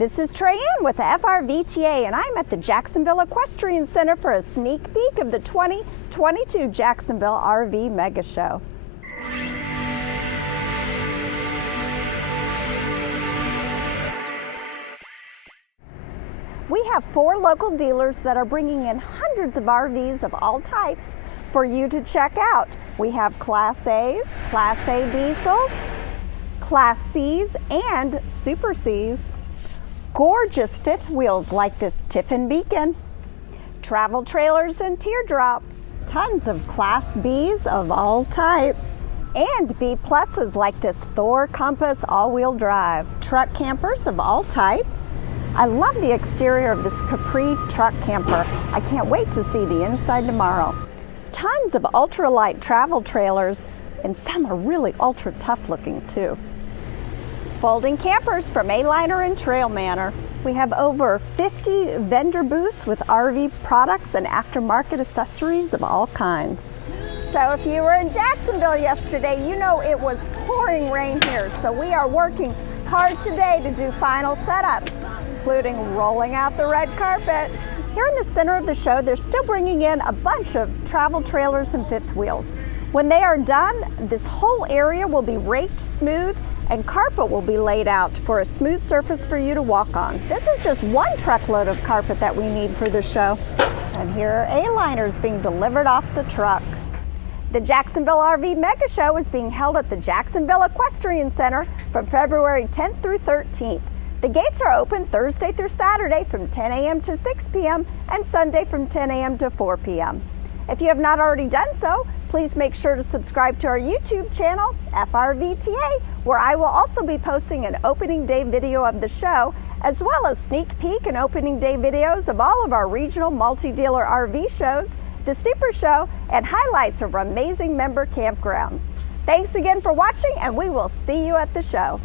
This is Trayanne with the FRVTA, and I'm at the Jacksonville Equestrian Center for a sneak peek of the 2022 Jacksonville RV Mega Show. We have 4 local dealers that are bringing in hundreds of RVs of all types for you to check out. We have Class A's, Class A diesels, Class C's, and Super C's. Gorgeous fifth wheels like this Tiffin Beacon, travel trailers and teardrops, tons of Class B's of all types, and B pluses like this Thor Compass all-wheel drive, truck campers of all types. I love the exterior of this Capri truck camper. I can't wait to see the inside tomorrow. Tons of ultralight travel trailers, and some are really ultra tough looking too. Folding campers from A-Liner and Trail Manor. We have over 50 vendor booths with RV products and aftermarket accessories of all kinds. So if you were in Jacksonville yesterday, you know it was pouring rain here. So we are working hard today to do final setups, including rolling out the red carpet. Here in the center of the show, they're still bringing in a bunch of travel trailers and fifth wheels. When they are done, this whole area will be raked smooth and carpet will be laid out for a smooth surface for you to walk on. This is just one truckload of carpet that we need for the show. And here are A-liners being delivered off the truck. The Jacksonville RV Mega Show is being held at the Jacksonville Equestrian Center from February 10th through 13th. The gates are open Thursday through Saturday from 10 a.m. to 6 p.m. and Sunday from 10 a.m. to 4 p.m. If you have not already done so, please make sure to subscribe to our YouTube channel, FRVTA, where I will also be posting an opening day video of the show, as well as sneak peek and opening day videos of all of our regional multi-dealer RV shows, the Super Show, and highlights of amazing member campgrounds. Thanks again for watching, and we will see you at the show.